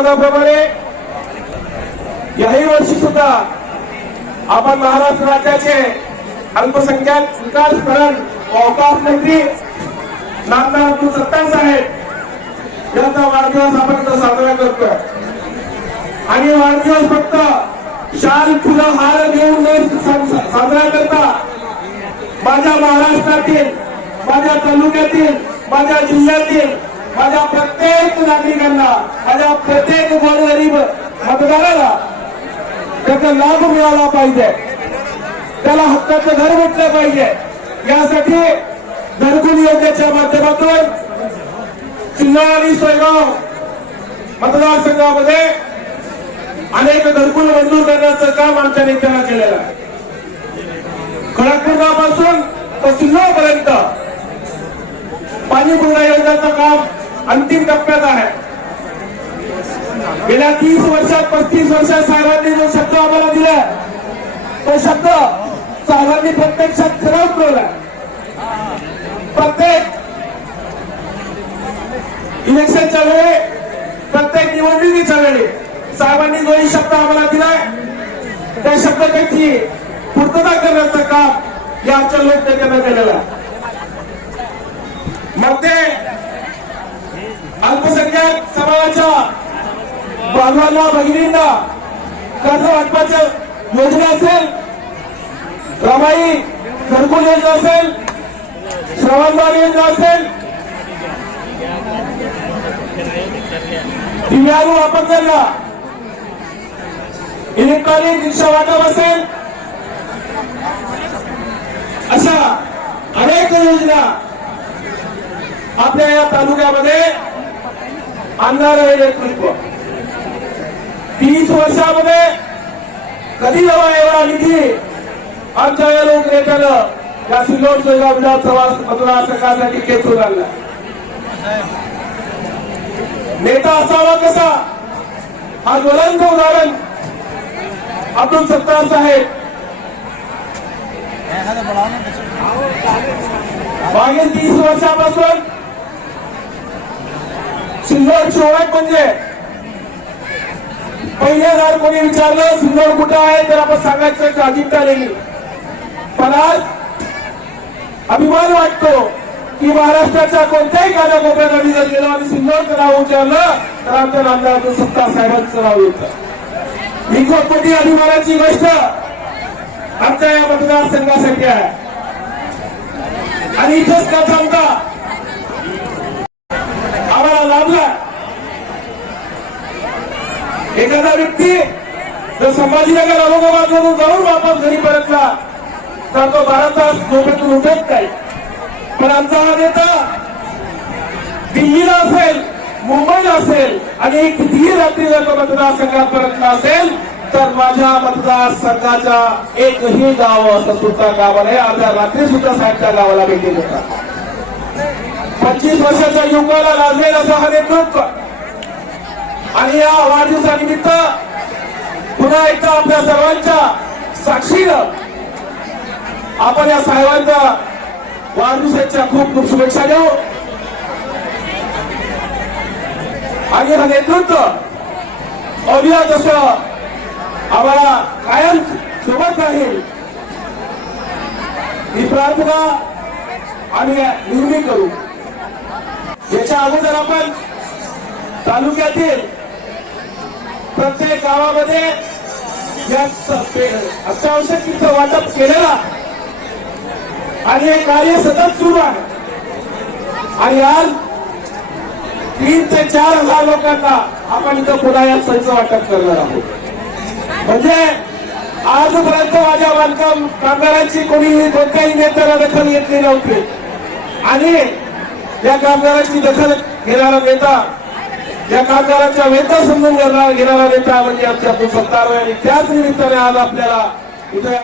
आवाहनाप्रमाणे याही वर्षी सुद्धा आपण महाराष्ट्र राज्याचे अल्पसंख्याक विकास करण व अवकाश मंत्री नामदार अब्दुल सत्तार साहेब यांचा वाढदिवस आपण इथं साजरा करतोय. आणि वाढदिवस फक्त शाल फुलं हार घेऊन साजरा करता माझ्या महाराष्ट्रातील माझ्या तालुक्यातील माझ्या जिल्ह्यातील माझ्या प्रत्येक नागरिकांना माझ्या प्रत्येक गोरगरीब मतदाराला त्याचा लाभ मिळाला पाहिजे. त्याला हक्काचं घर भेटलं पाहिजे. यासाठी घरकुल योजनेच्या माध्यमातून सिन्हा आणि सोयगाव मतदारसंघामध्ये अनेक घरकुल मंजूर करण्याचं काम आमच्या नेत्यानं केलेलं आहे. खडकपूर्णापासून तर सिन्हापर्यंत पाणी पुरवठा योजनेचं काम अंतिम टप्प्यात आहे. गेल्या तीस वर्षात पस्तीस वर्षात साहेबांनी जो शब्द आम्हाला दिला तो शब्द साहेबांनी प्रत्यक्षात खरा उतरवला प्रत्येक इलेक्शनच्या वेळी प्रत्येक निवडणुकीच्या वेळी साहेबांनी जोही शब्द आम्हाला दिलाय. त्या शब्दाची पूर्तता करण्याचं काम या आमच्या लोकनेत्यानं केलेलं आहे. मग ते अल्पसंख्याक समाजाच्या बांधवांना भगिनींना कर्ज वाटपाच्या योजना असेल रमाई घरकुल योजना असेल श्रवणदान योजना असेल दिव्यांग वापरताना इलेक्ट्रॉनिक रिक्षा वाटप असेल अशा अनेक योजना आपल्या या तालुक्यामध्ये आणणार आहे नेतृत्व तीस वर्षामध्ये कधी नवा एवढा निधी आमच्या या लोकनेत्यानं या सिल्लोड सोयगाव विधानसभा मतदारसंघासाठी खेचू लागला नेता असावा कसा? हा ज्वलंत उदाहरण अब्दुल सत्तार साहेब. मागील तीस वर्षापासून सिल्लोड ओळख म्हणजे? पहिले जर कोणी विचारलं सिल्लोड कुठं आहे? तर आपण सांगायचं की अजिंठा लेणी. पण आज अभिमान वाटतो की महाराष्ट्राच्या कोणत्याही कानाकोपऱ्यात जर गेलो आणि सिल्लोडचं नाव विचारलं तर आमच्या नामदार सत्ता साहेबांचं नाव येतं. ही खूप मोठी अभिमानाची गोष्ट आमच्या या मतदारसंघासाठी आहे. आणि इथंच न थांबता आम्हाला लाभला एखादा व्यक्ती जर संभाजीनगर औरंगाबादमधून जाऊन वापस घरी परतला तर तो बारा तास झोपेतून उठत नाही. पण आमचा हा नेता दिल्लीला असेल मुंबईला असेल आणि कितीही रात्री जर तो मतदारसंघात परतला असेल तर माझ्या मतदारसंघाचा एकही गाव असं सुद्धा गावाला नाही. आपल्या रात्री सुद्धा साहेबच्या गावाला भेटी देतात. पंचवीस वर्षाच्या युगाला लाजलेला असं हा नेतृत्व आणि या वाढदिवसानिमित्त पुन्हा एकदा आपल्या सर्वांच्या साक्षीनं आपण या साहेबांच्या वाढदिवसाच्या खूप खूप शुभेच्छा देऊ. आणि हा नेतृत्व अभिया जसं आम्हाला कायम सोबत राहील. ही प्रार्थना आम्ही नेहमी करू. याच्या अगोदर आपण तालुक्यातील प्रत्येक गावामध्ये अत्यावश्यक वाटप केलेला आणि हे कार्य सतत सुरू आहे. आणि आज तीन ते चार हजार लोकांना आपण इथं पुन्हा या सोयीचं वाटप करणार आहोत. म्हणजे आजपर्यंत माझ्या बांधकाम कामगारांची कोणी कोणत्याही नेत्याला दखल घेतली नव्हती. आणि या कामगारांची दखल घेणारा नेता या कामगारांच्या वेतन समजून घेणारा घेणारा नेता म्हणजे आमच्या अब्दुल सत्तार. आणि त्याच निमित्ताने आज आपल्याला उदया